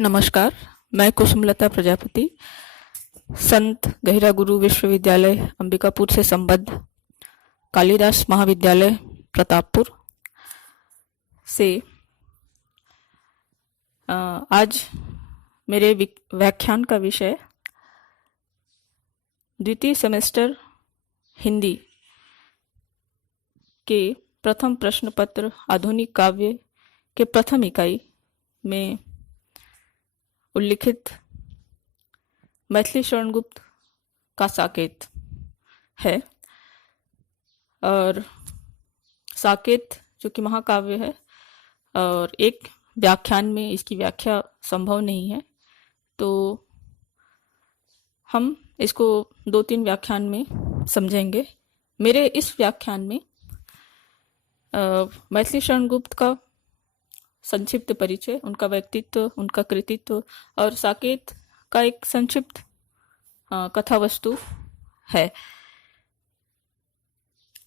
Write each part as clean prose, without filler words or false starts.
नमस्कार। मैं कुसुमलता प्रजापति संत गहिरा गुरु विश्वविद्यालय अंबिकापुर से संबद्ध कालिदास महाविद्यालय प्रतापपुर से आज मेरे व्याख्यान का विषय द्वितीय सेमेस्टर हिंदी के प्रथम प्रश्न पत्र आधुनिक काव्य के प्रथम इकाई में उल्लिखित मैथिली शरणगुप्त का साकेत है। और साकेत जो कि महाकाव्य है और एक व्याख्यान में इसकी व्याख्या संभव नहीं है, तो हम इसको 2-3 व्याख्यान में समझेंगे। मेरे इस व्याख्यान में मैथिली शरणगुप्त का संक्षिप्त परिचय, उनका व्यक्तित्व, उनका कृतित्व और साकेत का एक संक्षिप्त कथा वस्तु है।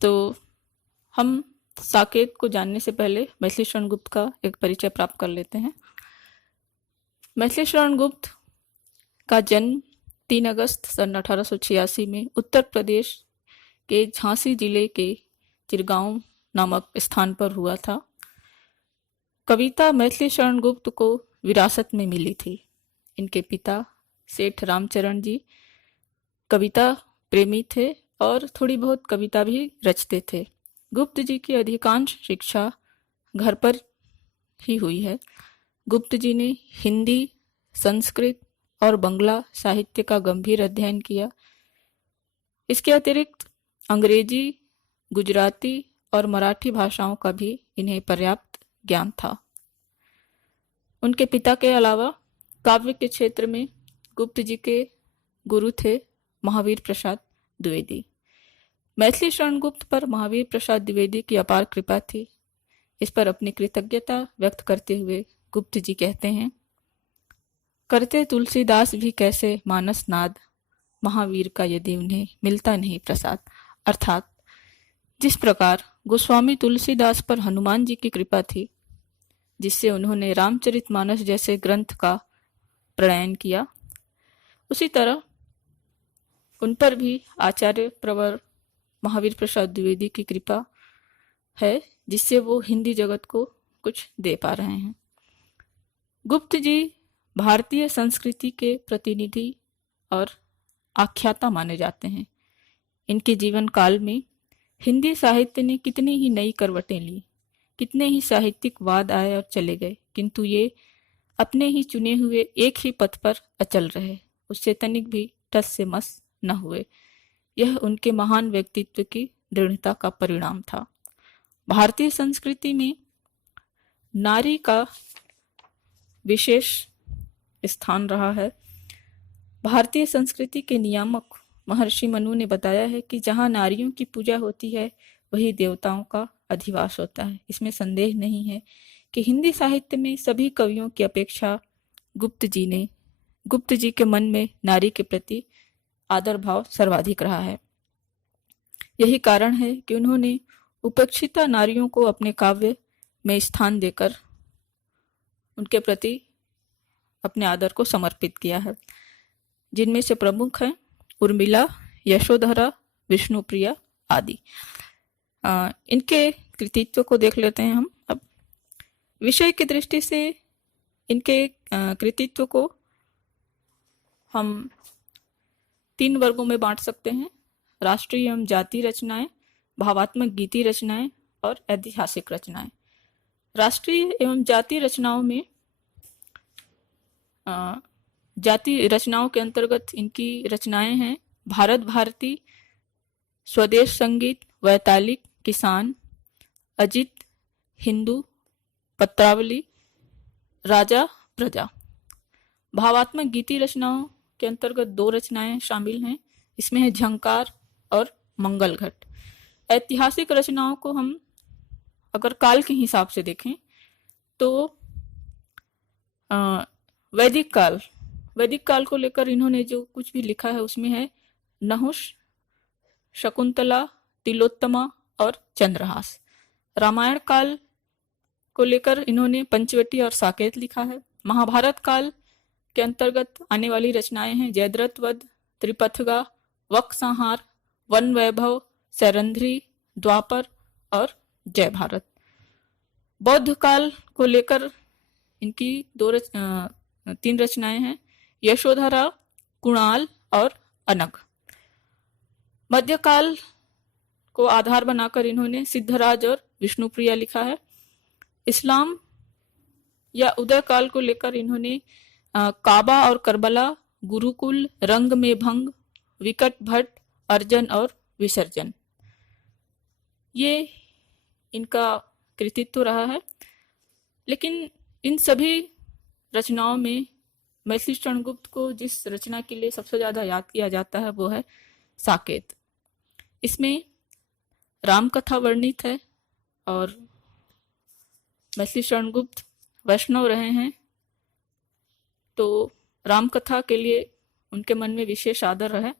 तो हम साकेत को जानने से पहले मैथिली शरणगुप्त का एक परिचय प्राप्त कर लेते हैं। मैथिली शरणगुप्त का जन्म 3 अगस्त सन 1886 में उत्तर प्रदेश के झांसी जिले के चिरगांव नामक स्थान पर हुआ था। कविता मैथिली शरणगुप्त को विरासत में मिली थी। इनके पिता सेठ रामचरण जी कविता प्रेमी थे और थोड़ी बहुत कविता भी रचते थे। गुप्त जी की अधिकांश शिक्षा घर पर ही हुई है। गुप्त जी ने हिंदी, संस्कृत और बंगला साहित्य का गंभीर अध्ययन किया। इसके अतिरिक्त अंग्रेजी, गुजराती और मराठी भाषाओं का भी इन्हें पर्याप्त ज्ञान था। उनके पिता के अलावा काव्य के क्षेत्र में गुप्त जी के गुरु थे महावीर प्रसाद द्विवेदी। मैथिली शरणगुप्त पर महावीर प्रसाद द्विवेदी की अपार कृपा थी। इस पर अपनी कृतज्ञता व्यक्त करते हुए गुप्त जी कहते हैं, करते तुलसीदास भी कैसे मानस नाद, महावीर का यदि उन्हें मिलता नहीं प्रसाद। अर्थात जिस प्रकार गोस्वामी तुलसीदास पर हनुमान जी की कृपा थी, जिससे उन्होंने रामचरितमानस जैसे ग्रंथ का प्रणयन किया, उसी तरह उन पर भी आचार्य प्रवर महावीर प्रसाद द्विवेदी की कृपा है, जिससे वो हिंदी जगत को कुछ दे पा रहे हैं। गुप्त जी भारतीय संस्कृति के प्रतिनिधि और आख्याता माने जाते हैं। इनके जीवन काल में हिंदी साहित्य ने कितनी ही नई करवटें ली, कितने ही साहित्यिक वाद आए और चले गए, किंतु ये अपने ही चुने हुए एक ही पथ पर अचल रहे, उससे तनिक भी टस से मस न हुए। यह उनके महान व्यक्तित्व की दृढ़ता का परिणाम था। भारतीय संस्कृति में नारी का विशेष स्थान रहा है। भारतीय संस्कृति के नियामक महर्षि मनु ने बताया है कि जहाँ नारियों की पूजा होती है, वही देवताओं का अधिवास होता है। इसमें संदेह नहीं है कि हिंदी साहित्य में सभी कवियों की अपेक्षा गुप्त जी के मन में नारी के प्रति आदर भाव सर्वाधिक रहा है। यही कारण है कि उन्होंने उपेक्षिता नारियों को अपने काव्य में स्थान देकर उनके प्रति अपने आदर को समर्पित किया है, जिनमें से प्रमुख हैं उर्मिला, यशोधरा, विष्णुप्रिया आदि। इनके कृतित्व को देख लेते हैं हम। अब विषय की दृष्टि से इनके कृतित्व को हम 3 वर्गों में बांट सकते हैं: राष्ट्रीय एवं जाति रचनाएं, भावात्मक गीति रचनाएं और ऐतिहासिक रचनाएं। राष्ट्रीय एवं जाति रचनाओं में जाति रचनाओं के अंतर्गत इनकी रचनाएं हैं भारत भारती, स्वदेश संगीत, वैतालिक, किसान, अजित, हिंदू, पत्रावली, राजा प्रजा। भावात्मक गीति रचनाओं के अंतर्गत 2 रचनाएं शामिल हैं, इसमें है झंकार और मंगल घट। ऐतिहासिक रचनाओं को हम अगर काल के हिसाब से देखें तो वैदिक काल को लेकर इन्होंने जो कुछ भी लिखा है उसमें है नहुष, शकुंतला, तिलोत्तमा और चंद्रहास। रामायण काल को लेकर इन्होंने पंचवटी और साकेत लिखा है। महाभारत काल के अंतर्गत आने वाली रचनाएं हैं जयद्रथ वध, त्रिपथगा, वक संहार, वन वैभव, सैरंध्री, द्वापर और जय भारत। बौद्ध काल को लेकर इनकी 3 रचनाएं हैं, यशोधरा, कुणाल और अनग। मध्यकाल को आधार बनाकर इन्होंने सिद्धराज और विष्णुप्रिया लिखा है। इस्लाम या उदय काल को लेकर इन्होंने काबा और करबला, गुरुकुल, रंग में भंग, विकट भट्ट, अर्जन और विसर्जन, ये इनका कृतित्व रहा है। लेकिन इन सभी रचनाओं में मैथिली शरण गुप्त को जिस रचना के लिए सबसे ज्यादा याद किया जाता है वो है साकेत। इसमें राम कथा वर्णित है और मैथिली शरण गुप्त वैष्णव रहे हैं, तो राम कथा के लिए उनके मन में विशेष आदर है।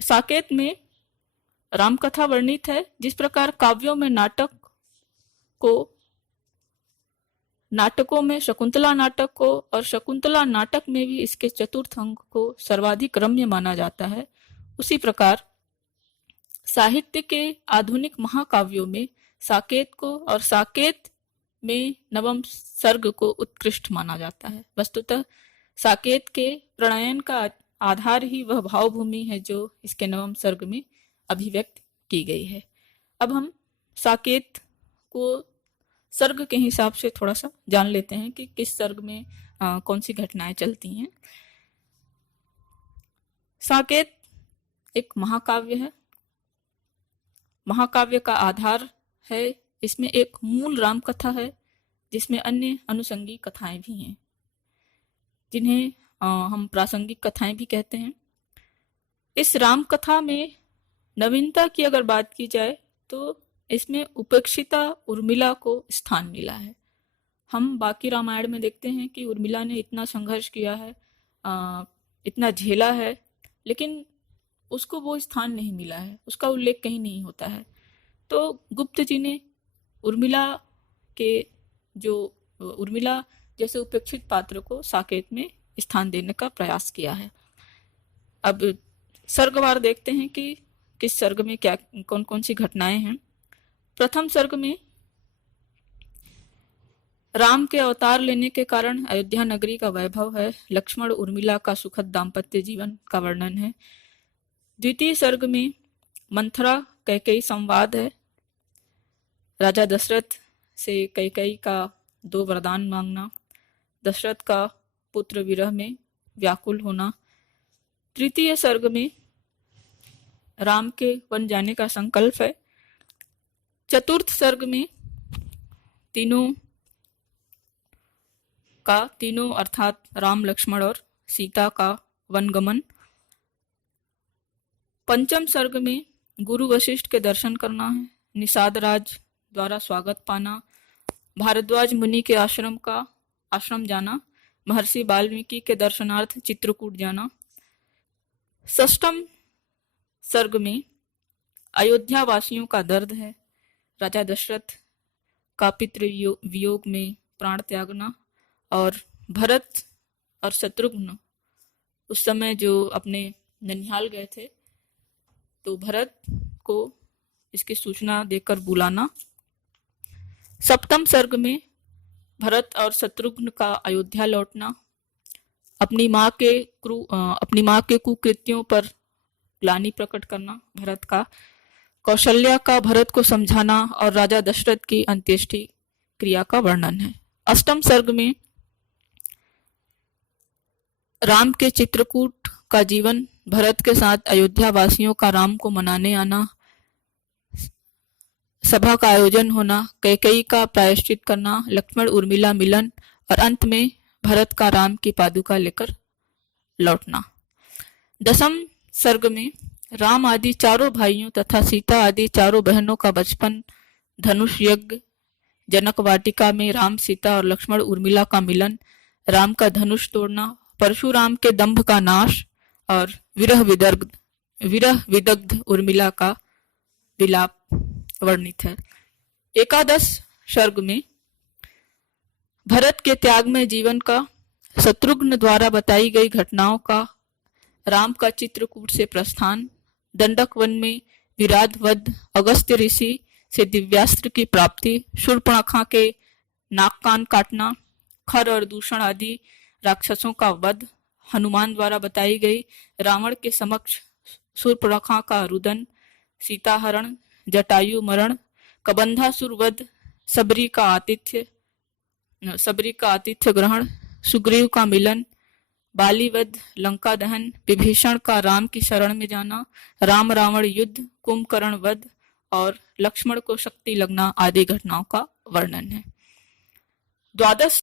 साकेत में राम कथा वर्णित है। जिस प्रकार काव्यों में नाटकों में शकुंतला नाटक को और शकुंतला नाटक में भी इसके चतुर्थ अंग को सर्वाधिक रम्य माना जाता है, उसी प्रकार साहित्य के आधुनिक महाकाव्यों में साकेत को और साकेत में नवम सर्ग को उत्कृष्ट माना जाता है। वस्तुतः साकेत के प्रणयन का आधार ही वह भावभूमि है जो इसके नवम सर्ग में अभिव्यक्त की गई है। अब हम साकेत को सर्ग के हिसाब से थोड़ा सा जान लेते हैं कि किस सर्ग में कौन सी घटनाएं चलती हैं। साकेत एक महाकाव्य है, महाकाव्य का आधार है। इसमें एक मूल राम कथा है जिसमें अन्य अनुषंगी कथाएं भी हैं, जिन्हें हम प्रासंगिक कथाएं भी कहते हैं। इस राम कथा में नवीनता की अगर बात की जाए तो इसमें उपेक्षिता उर्मिला को स्थान मिला है। हम बाकी रामायण में देखते हैं कि उर्मिला ने इतना संघर्ष किया है, इतना झेला है, लेकिन उसको वो स्थान नहीं मिला है, उसका उल्लेख कहीं नहीं होता है। तो गुप्त जी ने उर्मिला जैसे उपेक्षित पात्र को साकेत में स्थान देने का प्रयास किया है। अब सर्गवार देखते हैं कि किस सर्ग में क्या कौन कौन सी घटनाएं हैं। प्रथम सर्ग में राम के अवतार लेने के कारण अयोध्या नगरी का वैभव है। लक्ष्मण उर्मिला का सुखद दाम्पत्य जीवन का वर्णन है। द्वितीय सर्ग में मंथरा कैकेयी संवाद है। राजा दशरथ से कैकेयी का 2 वरदान मांगना, दशरथ का पुत्र विरह में व्याकुल होना। तृतीय सर्ग में राम के वन जाने का संकल्प है। चतुर्थ सर्ग में तीनों अर्थात राम, लक्ष्मण और सीता का वनगमन। पंचम सर्ग में गुरु वशिष्ठ के दर्शन करना है, निषाद राज द्वारा स्वागत पाना, भारद्वाज मुनि के आश्रम जाना, महर्षि वाल्मीकि के दर्शनार्थ चित्रकूट जाना। षष्ठम सर्ग में अयोध्या वासियों का दर्द है। राजा दशरथ का पितृ वियोग में प्राण त्यागना और भरत और शत्रुघ्न उस समय जो अपने ननिहाल गए थे तो भरत को इसकी सूचना देकर बुलाना। सप्तम सर्ग में भरत और शत्रुघ्न का अयोध्या लौटना, अपनी माँ के कुकृत्यों पर ग्लानि प्रकट करना भरत का, कौशल्या का भरत को समझाना और राजा दशरथ की अंत्येष्टि क्रिया का वर्णन है। अष्टम सर्ग में राम के चित्रकूट का जीवन, भरत के साथ अयोध्या वासियों का राम को मनाने आना, सभा का आयोजन होना, कैकेयी का प्रायश्चित करना, लक्ष्मण उर्मिला मिलन और अंत में भरत का राम की पादुका लेकर लौटना। दसम सर्ग में राम आदि चारों भाइयों तथा सीता आदि चारों बहनों का बचपन, धनुष यज्ञ, जनक वाटिका में राम, सीता और लक्ष्मण उर्मिला का मिलन, राम का धनुष तोड़ना, परशुराम के दंभ का नाश और विरह विदग्ध उर्मिला का विलाप वर्णित है। एकादश सर्ग में भरत के त्यागमय जीवन का, शत्रुघ्न द्वारा बताई गई घटनाओं का, राम का चित्रकूट से प्रस्थान, दंडक वन में विराट वध, अगस्त्य ऋषि से दिव्यास्त्र की प्राप्ति, शूर्पणखा के नाक कान काटना, खर और दूषण आदि राक्षसों का वध, हनुमान द्वारा बताई गई रावण के समक्ष शूर्पणखा का रुदन, सीताहरण, जटायु मरण, कबंधासुर वध, सबरी का आतिथ्य ग्रहण, सुग्रीव का मिलन, बालीवध, लंका दहन, विभीषण का राम की शरण में जाना, राम रावण युद्ध, कुंभकर्ण वध और लक्ष्मण को शक्ति लगना आदि घटनाओं का वर्णन है। द्वादश